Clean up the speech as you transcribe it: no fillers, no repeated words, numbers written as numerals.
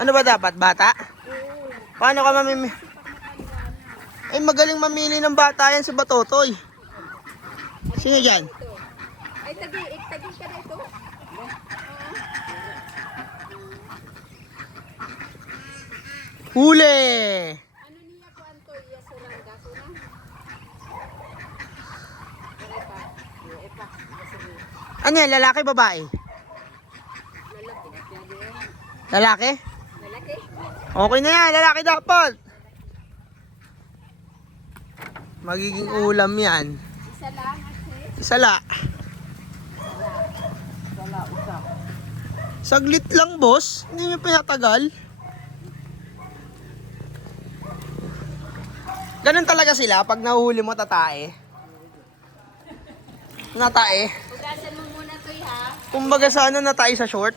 Ano ba dapat? Bata? Oo. Paano ka mamimili? Ay, magaling mamili ng bata yan si Batotoy. Sino dyan? Ito. Ay, tagi ka na ito. Huli! Ano niya ko anto? Iya suranda ko na. Epa. Epa. Ano yan? Lalaki, babae? Lalaki na siya din. Lalaki? Lalaki? Okay na yan, lalaki dapat. Magiging ulam yan. Isa lang ate. Sala. Sala usa. Saglit lang, boss. Hindi nyo pinatagal. Ganun talaga sila pag nahuhuli mo tatae. Natae. Ugasan mo muna to ha. Kumbaga sana natae sa short.